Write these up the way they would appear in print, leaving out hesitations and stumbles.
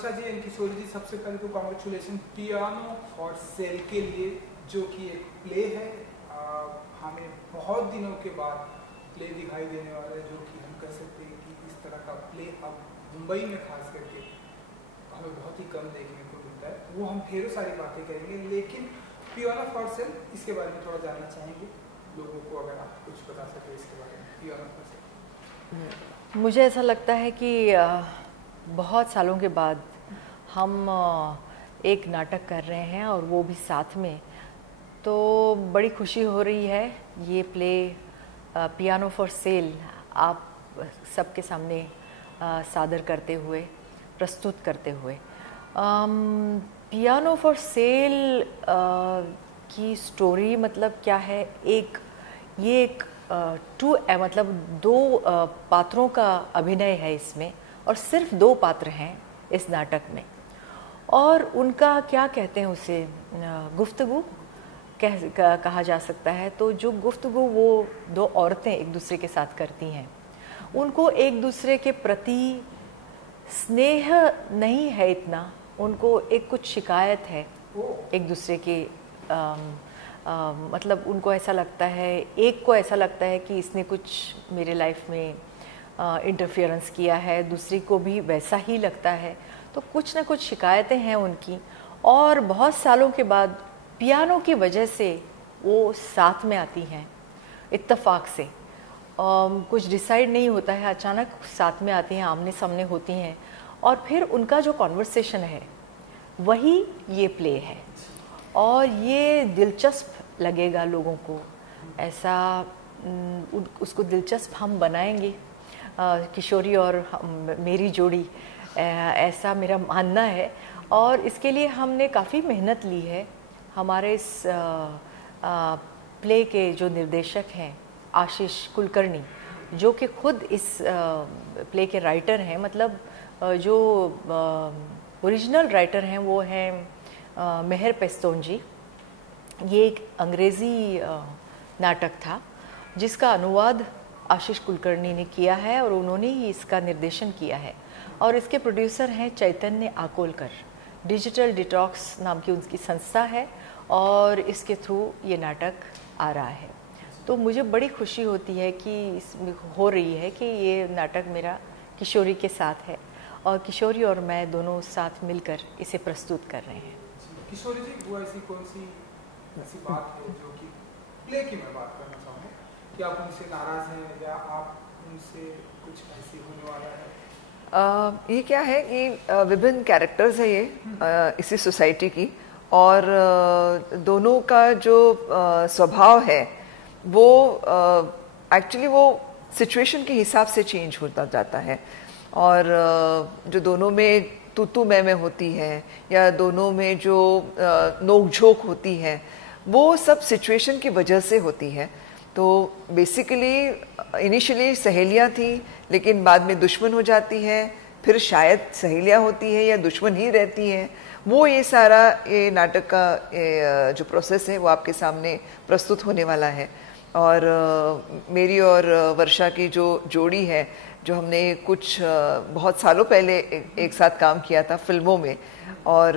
वर्षा जी and Kishori ji, सबसे पहले तो कॉन्ग्रेचुलेशन पियानो फॉर सेल के लिए, जो कि एक प्ले है। हमें बहुत दिनों के बाद प्ले दिखाई देने वाला है, जो कि हम कह सकते हैं कि इस तरह का प्ले अब मुंबई में खास करके हमें बहुत ही कम देखने को मिलता है। वो हम ढेरों सारी बातें करेंगे, लेकिन पियानो फॉर सेल इसके बारे में थोड़ा जानना चाहेंगे लोगों को, अगर आप कुछ बता सके इसके बारे में पियानो फॉर सेल। मुझे ऐसा लगता है कि बहुत सालों के बाद हम एक नाटक कर रहे हैं और वो भी साथ में, तो बड़ी खुशी हो रही है। ये प्ले पियानो फॉर सेल आप सबके सामने सादर करते हुए, प्रस्तुत करते हुए। पियानो फॉर सेल की स्टोरी मतलब क्या है, ये एक मतलब दो पात्रों का अभिनय है इसमें, और सिर्फ दो पात्र हैं इस नाटक में, और उनका क्या कहते हैं उसे, गुफ्तगू कहा जा सकता है। तो जो गुफ्तगू वो दो औरतें एक दूसरे के साथ करती हैं, उनको एक दूसरे के प्रति स्नेह नहीं है इतना, उनको एक कुछ शिकायत है एक दूसरे के मतलब उनको ऐसा लगता है, एक को ऐसा लगता है कि इसने कुछ मेरे लाइफ में इंटरफेरेंस किया है, दूसरी को भी वैसा ही लगता है। तो कुछ ना कुछ शिकायतें हैं उनकी, और बहुत सालों के बाद पियानो की वजह से वो साथ में आती हैं इत्तेफाक से। कुछ डिसाइड नहीं होता है, अचानक साथ में आती हैं, आमने सामने होती हैं, और फिर उनका जो कॉन्वर्सेशन है वही ये प्ले है। और ये दिलचस्प लगेगा लोगों को, ऐसा उसको दिलचस्प हम बनाएंगे, किशोरी और मेरी जोड़ी, ऐसा मेरा मानना है। और इसके लिए हमने काफ़ी मेहनत ली है। हमारे इस प्ले के जो निर्देशक हैं आशीष कुलकर्णी, जो कि खुद इस प्ले के राइटर हैं, मतलब जो ओरिजिनल राइटर हैं वो हैं मेहर पेस्तोन जी। ये एक अंग्रेज़ी नाटक था जिसका अनुवाद आशीष कुलकर्णी ने किया है, और उन्होंने ही इसका निर्देशन किया है। और इसके प्रोड्यूसर हैं चैतन्य आकोलकर। डिजिटल डिटॉक्स नाम की उनकी संस्था है, और इसके थ्रू ये नाटक आ रहा है। तो मुझे बड़ी खुशी होती है कि इसमें हो रही है कि ये नाटक मेरा किशोरी के साथ है, और किशोरी और मैं दोनों साथ मिलकर इसे प्रस्तुत कर रहे हैं। किशोरी जी, वो ऐसी कौन सी ऐसी बात है जो कि प्ले की मैं बात करना चाहूँगा कि आप उनसे नाराज़ हैं, या आप उनसे कुछ ऐसी होने वाला है? ये क्या है कि विभिन्न कैरेक्टर्स है ये इसी सोसाइटी की, और दोनों का जो स्वभाव है वो एक्चुअली वो सिचुएशन के हिसाब से चेंज होता जाता है। और जो दोनों में तू मैं होती है, या दोनों में जो नोक-झोंक होती है, वो सब सिचुएशन की वजह से होती है। तो बेसिकली इनिशियली सहेलियाँ थी, लेकिन बाद में दुश्मन हो जाती है, फिर शायद सहेलियाँ होती है या दुश्मन ही रहती हैं। वो ये सारा ये नाटक का जो प्रोसेस है वो आपके सामने प्रस्तुत होने वाला है। और मेरी और वर्षा की जो जोड़ी है, जो हमने कुछ बहुत सालों पहले एक साथ काम किया था फिल्मों में, और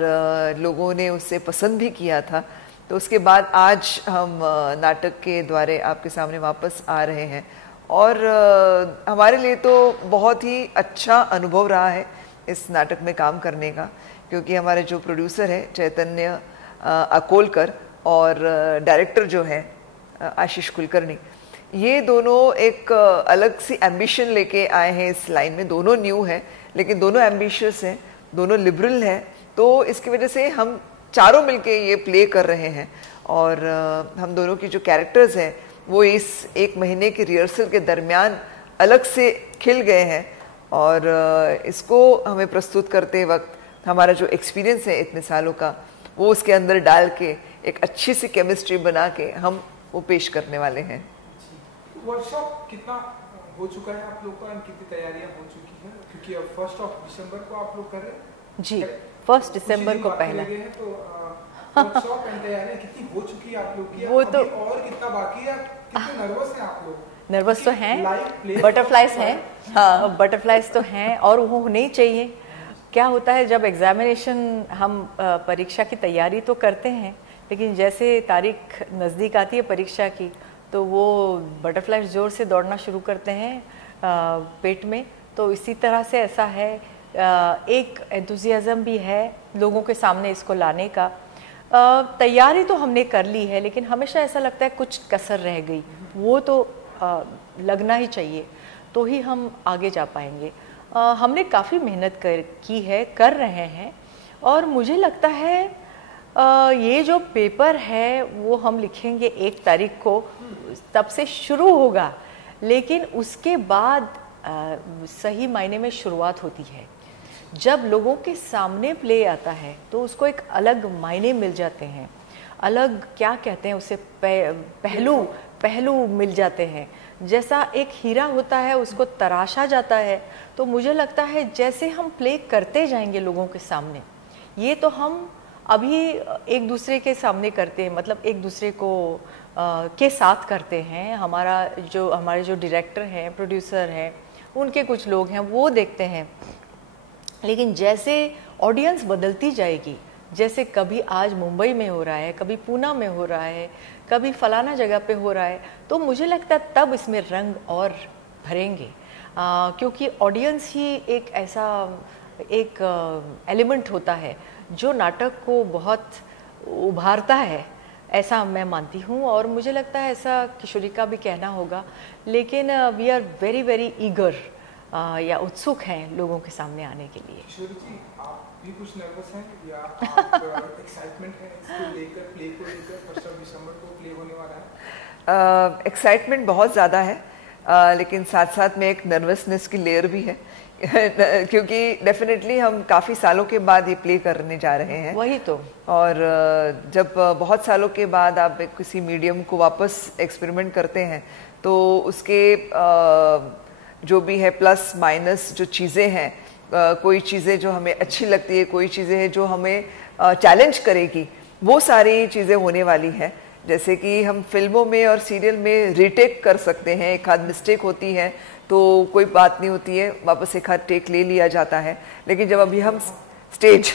लोगों ने उससे पसंद भी किया था, तो उसके बाद आज हम नाटक के द्वारे आपके सामने वापस आ रहे हैं। और हमारे लिए तो बहुत ही अच्छा अनुभव रहा है इस नाटक में काम करने का, क्योंकि हमारे जो प्रोड्यूसर है चैतन्य अकोलकर और डायरेक्टर जो है आशीष कुलकर्णी, ये दोनों एक अलग सी एम्बिशन लेके आए हैं इस लाइन में। दोनों न्यू हैं, लेकिन दोनों एम्बिशियस हैं, दोनों लिबरल हैं। तो इसकी वजह से हम चारों मिलके ये प्ले कर रहे हैं, और हम दोनों की जो कैरेक्टर्स हैं वो इस एक महीने के रिहर्सल के दरमियान अलग से खिल गए हैं। और इसको हमें प्रस्तुत करते वक्त हमारा जो एक्सपीरियंस है इतने सालों का, वो उसके अंदर डाल के एक अच्छी सी केमिस्ट्री बना के हम वो पेश करने वाले हैं। वर्कशॉप कितना हो चुका है आप लोग का, कितनी तैयारियां हो चुकी हैं? क्योंकि अब 1 दिसंबर को आप लोग कर रहे हैं जी, 1 दिसंबर को पहला। तो वर्कशॉप एंड तैयारियां कितनी हो चुकी है आप लोग की? वो तो और कितना बाकी है? कितने नर्वस हैं आप लोग? नर्वस तो हैं, बटरफ्लाइज हैं, हाँ बटरफ्लाइज तो हैं, और वो होने ही चाहिए, क्या होता है जब एग्जामिनेशन हम परीक्षा की तैयारी तो करते हैं, लेकिन जैसे तारीख नज़दीक आती है परीक्षा की तो वो बटरफ्लाइज ज़ोर से दौड़ना शुरू करते हैं पेट में। तो इसी तरह से ऐसा है, एक एंथुसियाज़म भी है लोगों के सामने इसको लाने का। तैयारी तो हमने कर ली है, लेकिन हमेशा ऐसा लगता है कुछ कसर रह गई, वो तो लगना ही चाहिए, तो ही हम आगे जा पाएंगे। हमने काफ़ी मेहनत की है, कर रहे हैं, और मुझे लगता है ये जो पेपर है वो हम लिखेंगे 1 तारीख को, तब से शुरू होगा, लेकिन उसके बाद सही मायने में शुरुआत होती है। जब लोगों के सामने प्ले आता है तो उसको एक अलग मायने मिल जाते हैं, अलग क्या कहते हैं उसे, पहलू मिल जाते हैं। जैसा एक हीरा होता है उसको तराशा जाता है, तो मुझे लगता है जैसे हम प्ले करते जाएंगे लोगों के सामने, ये तो हम अभी एक दूसरे के सामने करते हैं, मतलब एक दूसरे को के साथ करते हैं। हमारे जो डायरेक्टर हैं, प्रोड्यूसर हैं, उनके कुछ लोग हैं, वो देखते हैं। लेकिन जैसे ऑडियंस बदलती जाएगी, जैसे कभी आज मुंबई में हो रहा है, कभी पूना में हो रहा है, कभी फलाना जगह पे हो रहा है, तो मुझे लगता है तब इसमें रंग और भरेंगे, क्योंकि ऑडियंस ही एक ऐसा एलिमेंट होता है जो नाटक को बहुत उभारता है, ऐसा मैं मानती हूँ। और मुझे लगता है ऐसा किशोरी का भी कहना होगा। लेकिन we are very very eager, या उत्सुक हैं लोगों के सामने आने के लिए। किशोरी जी, आप भी कुछ नर्वस हैं या आप एक्साइटमेंट है इसको लेकर, प्ले को लेकर? 1 दिसंबर को प्ले होने वाला है। एक्साइटमेंट बहुत ज़्यादा है, लेकिन साथ साथ में एक नर्वसनेस की लेयर भी है क्योंकि डेफिनेटली हम काफ़ी सालों के बाद ये प्ले करने जा रहे हैं। वही तो। और जब बहुत सालों के बाद आप किसी मीडियम को वापस एक्सपेरिमेंट करते हैं तो उसके जो भी है प्लस माइनस जो चीज़ें हैं, कोई चीज़ें जो हमें अच्छी लगती है, कोई चीज़ें हैं जो हमें चैलेंज करेगी, वो सारी चीज़ें होने वाली हैं। जैसे कि हम फिल्मों में और सीरियल में रीटेक कर सकते हैं, एक आध मिस्टेक होती है तो कोई बात नहीं होती है, वापस एक आध टेक ले लिया जाता है। लेकिन जब अभी हम स्टेज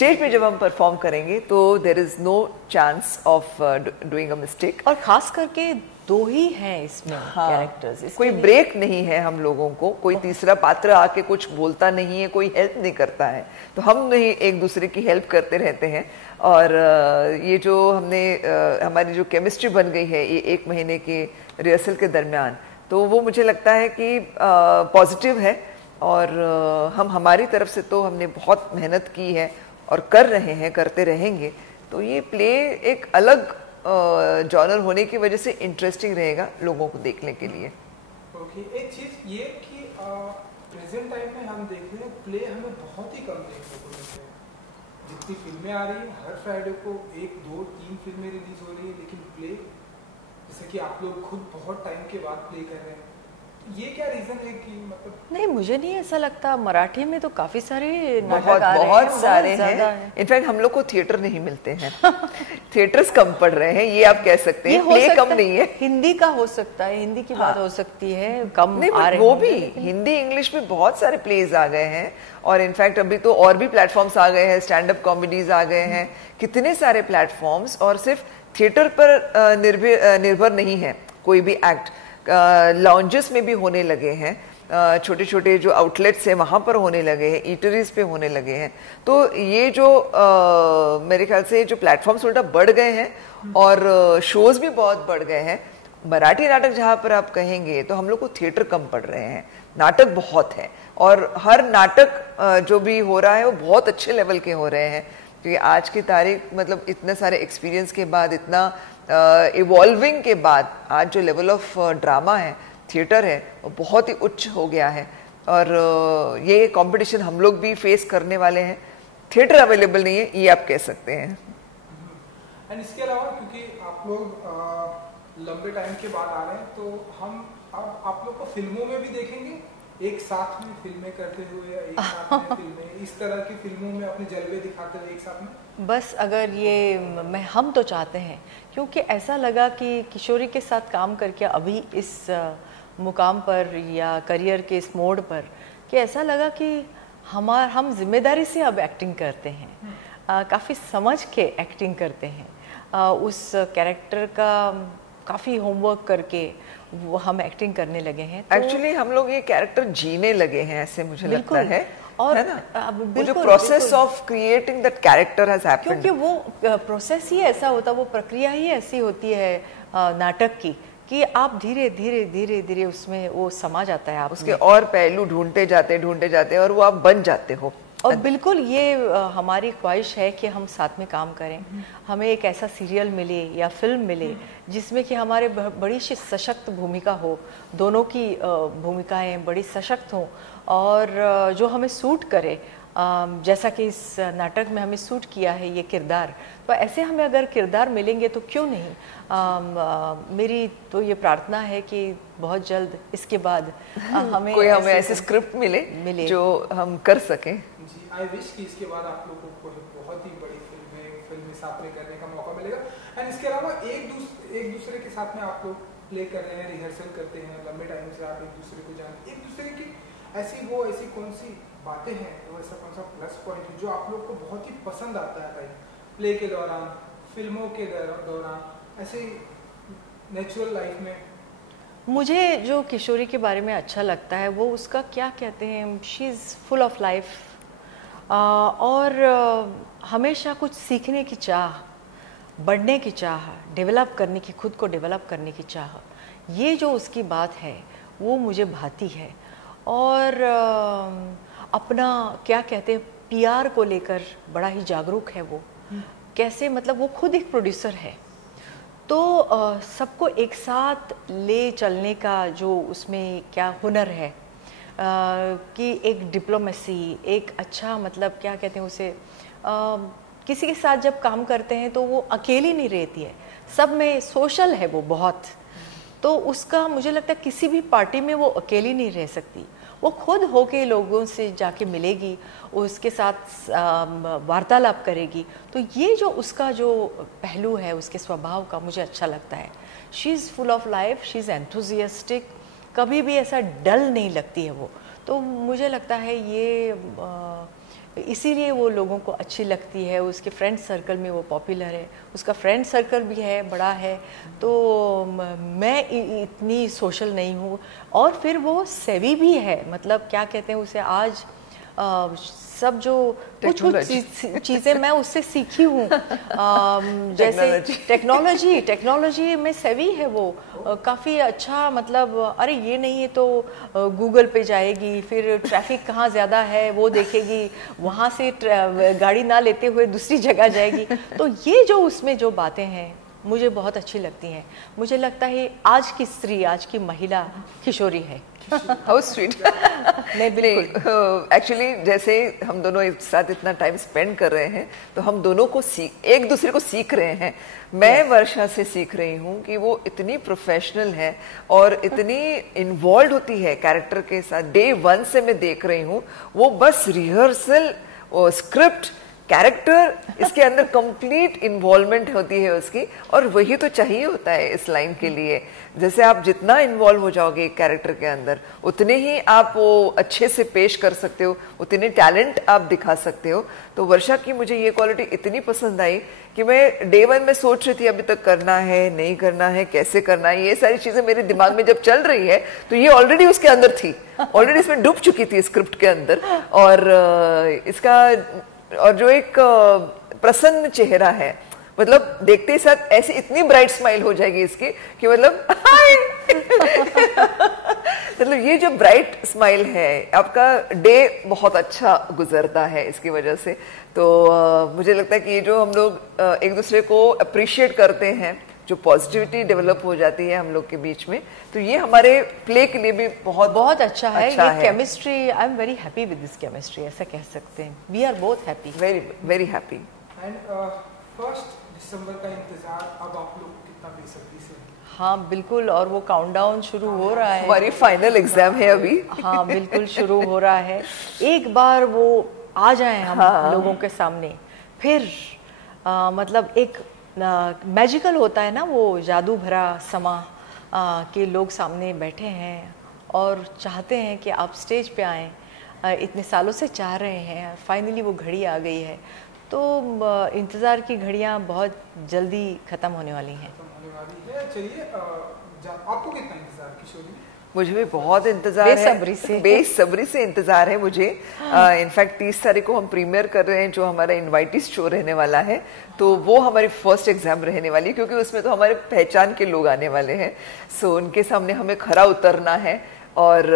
पे जब हम परफॉर्म करेंगे तो there is no chance of doing a mistake. और खास करके 2 ही हैं इसमें कैरेक्टर्स, कोई ब्रेक नहीं है हम लोगों को, कोई तीसरा पात्र आके कुछ बोलता नहीं है, कोई हेल्प नहीं करता है, तो हम नहीं एक दूसरे की हेल्प करते रहते हैं। और ये जो हमने हमारी जो केमिस्ट्री बन गई है ये 1 महीने के रिहर्सल के दरमियान, तो वो मुझे लगता है कि पॉजिटिव है। और हम हमारी तरफ से तो हमने बहुत मेहनत की है और कर रहे हैं, करते रहेंगे। तो ये प्ले एक अलग जॉनर होने की वजह से इंटरेस्टिंग रहेगा लोगों को देखने के लिए। ओके, एक चीज़ ये कि प्रेजेंट टाइम में हम देख रहे हैं प्ले हमें बहुत ही कम देखने को मिलते हैं। जितनी फिल्में आ रही हैं, हर फ्राइडे को 1, 2, 3 फिल्में रिलीज हो रही है, लेकिन प्ले, जैसे कि आप लोग खुद बहुत टाइम के बाद प्ले कर रहे हैं, ये क्या रीजन है कि मतलब? नहीं, मुझे नहीं ऐसा लगता। मराठी में तो काफी सारे बहुत सारे हैं। इनफैक्ट हम लोग को थिएटर नहीं मिलते हैं थिएटर्स कम पड़ रहे हैं, ये आप कह सकते हैं। प्ले कम नहीं है। हिंदी का हो सकता है, हिंदी की बात हो सकती है, कम नहीं, आ रहे वो भी हिंदी इंग्लिश में बहुत सारे प्लेज आ गए हैं। और इनफैक्ट अभी तो और भी प्लेटफॉर्म्स आ गए हैं, स्टैंड अप कॉमेडीज आ गए हैं, कितने सारे प्लेटफॉर्म्स। और सिर्फ थिएटर पर निर्भर नहीं है कोई भी एक्ट, लॉन्जेस में भी होने लगे हैं, छोटे छोटे जो आउटलेट्स हैं वहाँ पर होने लगे हैं, ईटरीज पे होने लगे हैं। तो ये जो मेरे ख्याल से जो प्लेटफॉर्म्स उल्टा बढ़ गए हैं और शोज भी बहुत बढ़ गए हैं। मराठी नाटक जहाँ पर आप कहेंगे तो हम लोग को थिएटर कम पड़ रहे हैं, नाटक बहुत है। और हर नाटक जो भी हो रहा है वो बहुत अच्छे लेवल के हो रहे हैं, क्योंकि आज की तारीख मतलब इतने सारे एक्सपीरियंस के बाद, इतना इवॉल्विंग के बाद, आज जो लेवल ऑफ ड्रामा है, थिएटर है, वो बहुत ही उच्च हो गया है। और ये कंपटीशन हम लोग भी फेस करने वाले हैं। थिएटर अवेलेबल नहीं है, ये आप कह सकते हैं। एंड इसके अलावा क्योंकि आप लोग लंबे टाइम के बाद आ रहे हैं, तो हम अब आप लोग को फिल्मों में भी देखेंगे, एक साथ में फिल्में करते हुए, या एक साथ में फिल्में, इस तरह की फिल्मों में अपने जलवे दिखाते हुए एक साथ में? बस अगर ये हम तो चाहते हैं, क्योंकि ऐसा लगा कि किशोरी के साथ काम करके अभी इस मुकाम पर या करियर के इस मोड़ पर, कि ऐसा लगा कि हम जिम्मेदारी से अब एक्टिंग करते हैं, काफ़ी समझ के एक्टिंग करते हैं, उस कैरेक्टर का काफ़ी होमवर्क करके वो हम एक्टिंग करने लगे हैं। एक्चुअली हम लोग ये कैरेक्टर जीने लगे हैं, ऐसे मुझे लगता है। और है ना? वो जो process of creating that character has happened, क्योंकि वो प्रोसेस ही ऐसा होता, वो प्रक्रिया ही ऐसी होती है नाटक की कि आप धीरे धीरे धीरे धीरे उसमें वो समा जाता है, आप उसके और पहलू ढूंढते जाते और वो आप बन जाते हो। और बिल्कुल ये हमारी ख्वाहिश है कि हम साथ में काम करें, हमें एक ऐसा सीरियल मिले या फिल्म मिले जिसमें कि हमारे बड़ी सशक्त भूमिका हो, दोनों की भूमिकाएं बड़ी सशक्त हों और जो हमें सूट करे, जैसा कि इस नाटक में हमें सूट किया है ये किरदार। तो ऐसे हमें अगर किरदार मिलेंगे तो क्यों नहीं। मेरी तो ये प्रार्थना है कि बहुत जल्द इसके बाद हमें ऐसे स्क्रिप्ट मिले जो हम कर सकें। जी, आई विश कि इसके बाद आप लोगों को बहुत ही बड़ी फिल्में साथ में करने का मौका मिलेगा। एंड इसके अलावा एक दूसरे के साथ में आप लोग प्ले कर रहे हैं, रिहर्सल करते हैं, लंबे टाइम से आप एक दूसरे को जानते, एक दूसरे की ऐसी कौन सी बातें हैं, वो ऐसा कौन सा प्लस पॉइंट है जो आप लोग को बहुत ही पसंद आता है भाई, प्ले के दौरान, फिल्मों के दौरान, ऐसे नेचुरल लाइफ में? मुझे जो किशोरी के बारे में अच्छा लगता है वो उसका क्या कहते हैं, she is full of life और हमेशा कुछ सीखने की चाह, बढ़ने की चाह, डेवलप करने की, खुद को डेवलप करने की चाह, ये जो उसकी बात है वो मुझे भाती है। और अपना क्या कहते हैं पीआर को लेकर बड़ा ही जागरूक है वो। कैसे, मतलब वो खुद एक प्रोड्यूसर है, तो सबको एक साथ ले चलने का जो उसमें क्या हुनर है, कि एक डिप्लोमेसी, एक अच्छा मतलब क्या कहते हैं उसे, किसी के साथ जब काम करते हैं तो वो अकेली नहीं रहती है, सब में सोशल है वो बहुत। तो उसका मुझे लगता है किसी भी पार्टी में वो अकेली नहीं रह सकती, वो खुद होके लोगों से जाके मिलेगी, उसके साथ वार्तालाप करेगी। तो ये जो उसका जो पहलू है उसके स्वभाव का मुझे अच्छा लगता है। She is full of life, she is enthusiastic, कभी भी ऐसा डल नहीं लगती है वो। तो मुझे लगता है ये इसीलिए वो लोगों को अच्छी लगती है। उसके फ्रेंड सर्कल में वो पॉपुलर है, उसका फ्रेंड सर्कल भी है, बड़ा है। तो मैं इतनी सोशल नहीं हूँ। और फिर वो सेवी भी है, मतलब क्या कहते हैं उसे, आज सब जो कुछ चीज़ें मैं उससे सीखी हूँ, जैसे टेक्नोलॉजी में सेवी है वो, काफ़ी अच्छा, मतलब अरे ये नहीं है तो गूगल पे जाएगी, फिर ट्रैफिक कहाँ ज़्यादा है वो देखेगी, वहाँ से गाड़ी ना लेते हुए दूसरी जगह जाएगी। तो ये जो उसमें जो बातें हैं मुझे बहुत अच्छी लगती हैं। मुझे लगता है आज की स्त्री, आज की महिला किशोरी है। How sweet. नहीं बिल्कुल, एक्चुअली जैसे हम दोनों एक साथ इतना टाइम स्पेंड कर रहे हैं तो हम दोनों को एक दूसरे को सीख रहे हैं। मैं वर्षा से सीख रही हूँ कि वो इतनी प्रोफेशनल है और इतनी इन्वॉल्व होती है कैरेक्टर के साथ। डे 1 से मैं देख रही हूँ, वो बस रिहर्सल, वो स्क्रिप्ट, कैरेक्टर, इसके अंदर कंप्लीट इन्वॉल्वमेंट होती है उसकी। और वही तो चाहिए होता है इस लाइन के लिए। जैसे आप जितना इन्वॉल्व हो जाओगे एक कैरेक्टर के अंदर, उतने ही आप वो अच्छे से पेश कर सकते हो, उतने टैलेंट आप दिखा सकते हो। तो वर्षा की मुझे ये क्वालिटी इतनी पसंद आई कि मैं डे 1 में सोच रही थी अभी तक करना है, नहीं करना है, कैसे करना है, ये सारी चीजें मेरे दिमाग में जब चल रही है तो ये ऑलरेडी उसके अंदर थी, ऑलरेडी इसमें डूब चुकी थी स्क्रिप्ट के अंदर। और जो एक प्रसन्न चेहरा है, मतलब देखते ही साथ ऐसी इतनी ब्राइट स्माइल हो जाएगी इसकी कि मतलब हाय मतलब ये जो ब्राइट स्माइल है, आपका डे बहुत अच्छा गुजरता है इसकी वजह से। तो मुझे लगता है कि ये जो हम लोग एक दूसरे को अप्रिशिएट करते हैं, जो पॉजिटिविटी डेवलप हो जाती है हम लोग के बीच में, तो ये हमारे प्ले के लिए भी बहुत अच्छा है। ये chemistry, I am very happy with this chemistry, ऐसा कह सकते हैं। We are both happy, very very happy. And 1 दिसंबर का इंतजार अब आप लोग कितना बेसब्री से? हाँ बिल्कुल, और वो काउंटडाउन शुरू हो रहा है, हमारी फाइनल एग्जाम है अभी। हाँ बिल्कुल शुरू हो रहा है। एक बार वो आ जाए हम लोगों के सामने, फिर मतलब एक मैजिकल होता है ना, वो जादू भरा समा के लोग सामने बैठे हैं और चाहते हैं कि आप स्टेज पे आएँ, इतने सालों से चाह रहे हैं, फाइनली वो घड़ी आ गई है। तो इंतज़ार की घड़ियाँ बहुत जल्दी ख़त्म होने वाली हैं। चलिए, आपको कितना इंतज़ार किशोरी? मुझे भी बहुत इंतजार है, बेसब्री से इंतजार है मुझे। इनफैक्ट 30 तारीख को हम प्रीमियर कर रहे हैं, जो हमारा इनवाइटी शो रहने वाला है, तो वो हमारी फर्स्ट एग्जाम रहने वाली है, क्योंकि उसमें तो हमारे पहचान के लोग आने वाले हैं। सो उनके सामने हमें खरा उतरना है। और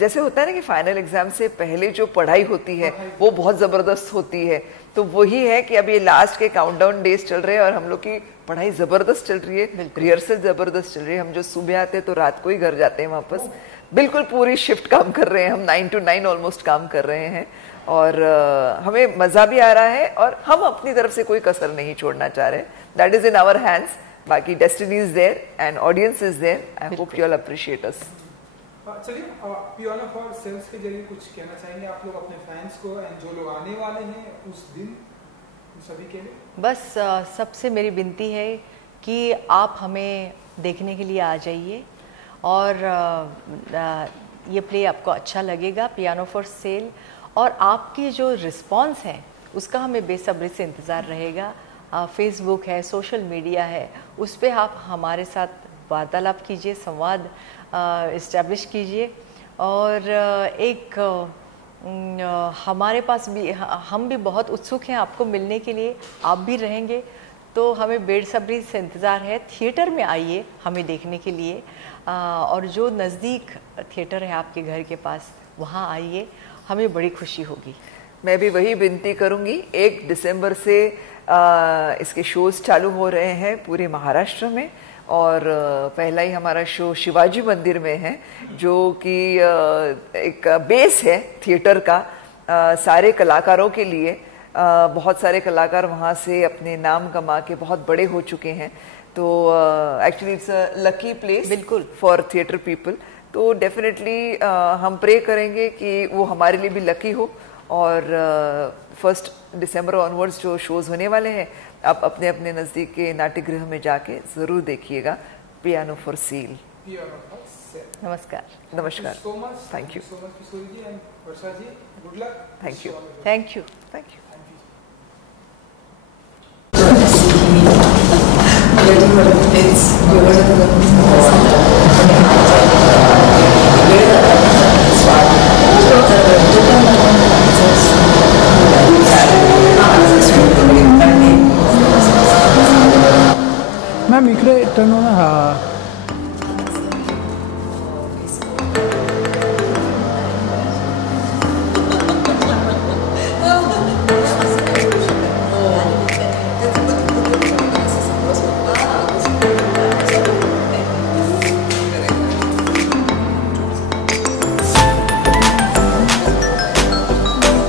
जैसे होता है ना कि फाइनल एग्जाम से पहले जो पढ़ाई होती है वो बहुत ज़बरदस्त होती है, तो वही है कि अब ये लास्ट के काउंटडाउन डेज चल रहे हैं और हम लोग की पढ़ाई ज़बरदस्त चल रही है, रिहर्सल ज़बरदस्त चल रही है। हम जो सुबह आते हैं तो रात को ही घर जाते हैं वापस, बिल्कुल पूरी शिफ्ट काम कर रहे हैं हम, 9 to 9 ऑलमोस्ट काम कर रहे हैं। और हमें मज़ा भी आ रहा है और हम अपनी तरफ से कोई कसर नहीं छोड़ना चाह रहे। That is in our hands. बाकी destiny is there and audience is there. I hope you all appreciate us. चलिए, पियानो फॉर सेल्स के जरिए कुछ कहना चाहेंगे आप लोग अपने फैंस को, एंड जो लोग आने वाले हैं उस दिन, सभी के लिए? बस सबसे मेरी विनती है कि आप हमें देखने के लिए आ जाइए, और ये प्ले आपको अच्छा लगेगा, पियानो फॉर सेल। और आपकी जो रिस्पांस है उसका हमें बेसब्री से इंतज़ार रहेगा। फेसबुक है, सोशल मीडिया है, उस पर आप हमारे साथ वार्तालाप कीजिए, संवाद इस्टेब्लिश कीजिए। और एक हमारे पास भी, हम भी बहुत उत्सुक हैं आपको मिलने के लिए, आप भी रहेंगे, तो हमें बेसब्री से इंतज़ार है। थिएटर में आइए हमें देखने के लिए, और जो नज़दीक थिएटर है आपके घर के पास वहाँ आइए, हमें बड़ी खुशी होगी। मैं भी वही विनती करूँगी। 1 दिसंबर से इसके शोज़ चालू हो रहे हैं पूरे महाराष्ट्र में, और पहला ही हमारा शो शिवाजी मंदिर में है, जो कि एक बेस है थिएटर का सारे कलाकारों के लिए। बहुत सारे कलाकार वहाँ से अपने नाम कमा के बहुत बड़े हो चुके हैं। तो actually it's a lucky place बिल्कुल फॉर थिएटर पीपल। तो डेफिनेटली हम प्रे करेंगे कि वो हमारे लिए भी लकी हो। और 1 दिसंबर ऑनवर्ड्स जो शोज होने वाले हैं, आप अपने अपने नज़दीक के नाट्यगृह में जाके ज़रूर देखिएगा। Piano for sale. नमस्कार। नमस्कार। Thank you. Thank you. Thank you. Thank you. Ma'am इकडे टर्न हो ना. हा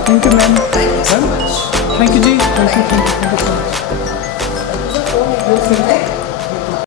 thank you ma'am. Thank you जी. Thank you.